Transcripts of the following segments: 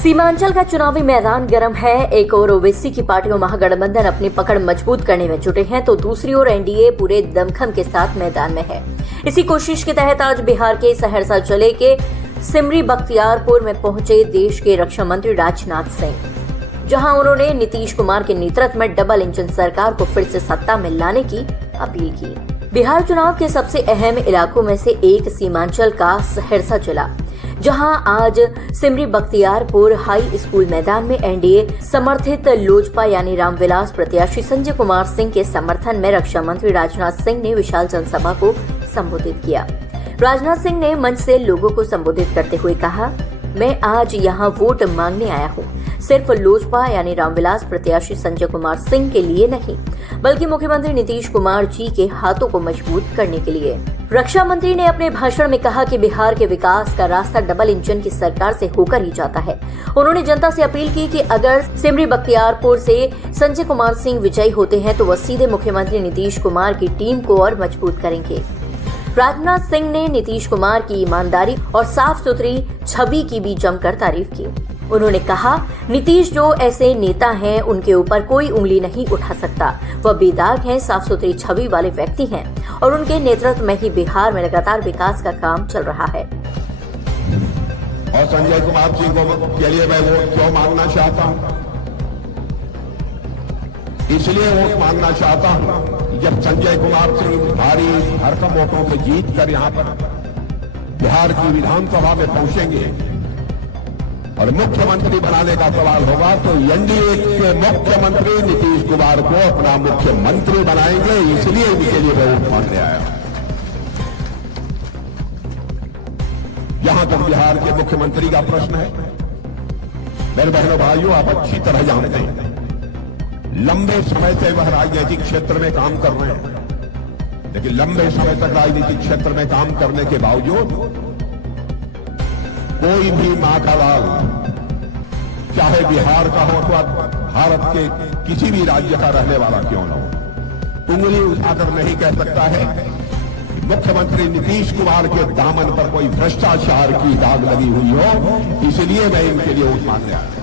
सीमांचल का चुनावी मैदान गर्म है। एक ओर ओवैसी की पार्टियों महागठबंधन अपनी पकड़ मजबूत करने में जुटे हैं, तो दूसरी ओर एनडीए पूरे दमखम के साथ मैदान में है। इसी कोशिश के तहत आज बिहार के सहरसा जिले के सिमरी बख्तियारपुर में पहुंचे देश के रक्षा मंत्री राजनाथ सिंह, जहां उन्होंने नीतीश कुमार के नेतृत्व में डबल इंजन सरकार को फिर से सत्ता में लाने की अपील की। बिहार चुनाव के सबसे अहम इलाकों में से एक सीमांचल का सहरसा जिला, जहां आज सिमरी बख्तियारपुर हाई स्कूल मैदान में एनडीए समर्थित लोजपा यानी रामविलास प्रत्याशी संजय कुमार सिंह के समर्थन में रक्षा मंत्री राजनाथ सिंह ने विशाल जनसभा को संबोधित किया। राजनाथ सिंह ने मंच से लोगों को संबोधित करते हुए कहा, मैं आज यहाँ वोट मांगने आया हूँ, सिर्फ लोजपा यानी रामविलास प्रत्याशी संजय कुमार सिंह के लिए नहीं, बल्कि मुख्यमंत्री नीतीश कुमार जी के हाथों को मजबूत करने के लिए। रक्षा मंत्री ने अपने भाषण में कहा कि बिहार के विकास का रास्ता डबल इंजन की सरकार से होकर ही जाता है। उन्होंने जनता से अपील की कि अगर सिमरी बख्तियारपुर से संजय कुमार सिंह विजयी होते हैं तो वह सीधे मुख्यमंत्री नीतीश कुमार की टीम को और मजबूत करेंगे। राजनाथ सिंह ने नीतीश कुमार की ईमानदारी और साफ सुथरी छवि की भी जमकर तारीफ की। उन्होंने कहा, नीतीश जो ऐसे नेता हैं उनके ऊपर कोई उंगली नहीं उठा सकता। वह बेदाग हैं, साफ सुथरी छवि वाले व्यक्ति हैं और उनके नेतृत्व में ही बिहार में लगातार विकास का काम चल रहा है। और संजय कुमार जी के लिए मैं वोट क्यों मांगना चाहता हूं? इसलिए वोट मांगना चाहता हूं जब संजय कुमार सिंह भारी भरकम वोटों से जीत कर यहां पर बिहार की विधानसभा में पहुंचेंगे और मुख्यमंत्री बनाने का सवाल होगा तो एनडीए के मुख्यमंत्री नीतीश कुमार को अपना मुख्यमंत्री बनाएंगे। इसलिए इनके लिए मैं वोट मांगने आया। जहां तक बिहार के मुख्यमंत्री का प्रश्न है, मेरे बहनों भाइयों, आप अच्छी तरह जानते हैं, लंबे समय से वह राजनीतिक क्षेत्र में काम कर रहे हैं, लेकिन लंबे समय तक राजनीतिक क्षेत्र में काम करने के बावजूद कोई भी मां का लाल, चाहे बिहार का हो अथवा भारत के किसी भी राज्य का रहने वाला क्यों न हो, उंगली उठाकर नहीं कह सकता है कि मुख्यमंत्री नीतीश कुमार के दामन पर कोई भ्रष्टाचार की दाग लगी हुई हो। इसलिए मैं इनके लिए वोट मांगने आया।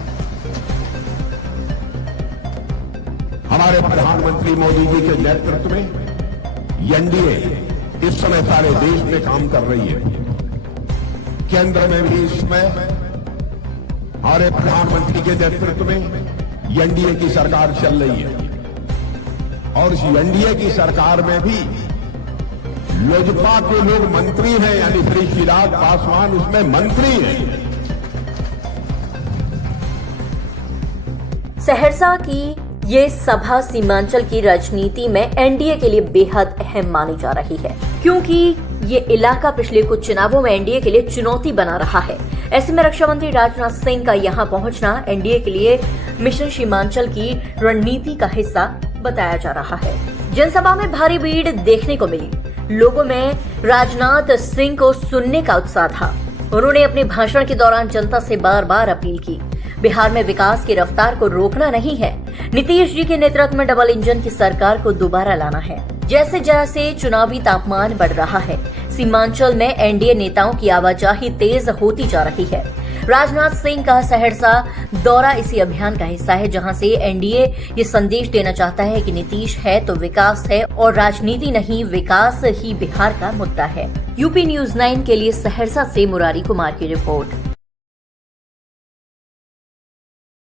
हमारे प्रधानमंत्री मोदी जी के नेतृत्व में एनडीए इस समय सारे देश में काम कर रही है। केंद्र में भी इसमें हमारे प्रधानमंत्री के नेतृत्व में एनडीए की सरकार चल रही है और इस एनडीए की सरकार में भी लोजपा के लोग मंत्री हैं, यानी श्री चिराग पासवान उसमें मंत्री हैं। सहरसा की ये सभा सीमांचल की राजनीति में एनडीए के लिए बेहद अहम मानी जा रही है, क्योंकि ये इलाका पिछले कुछ चुनावों में एनडीए के लिए चुनौती बना रहा है। ऐसे में रक्षा मंत्री राजनाथ सिंह का यहाँ पहुंचना एनडीए के लिए मिशन सीमांचल की रणनीति का हिस्सा बताया जा रहा है। जनसभा में भारी भीड़ देखने को मिली। लोगों में राजनाथ सिंह को सुनने का उत्साह था। उन्होंने अपने भाषण के दौरान जनता से बार बार अपील की, बिहार में विकास की रफ्तार को रोकना नहीं है, नीतीश जी के नेतृत्व में डबल इंजन की सरकार को दोबारा लाना है। जैसे जैसे चुनावी तापमान बढ़ रहा है, सीमांचल में एनडीए नेताओं की आवाजाही तेज होती जा रही है। राजनाथ सिंह का सहरसा दौरा इसी अभियान का हिस्सा है, जहां से एनडीए ये संदेश देना चाहता है कि नीतीश है तो विकास है और राजनीति नहीं, विकास ही बिहार का मुद्दा है। यूपी न्यूज़ 9 के लिए सहरसा से मुरारी कुमार की रिपोर्ट।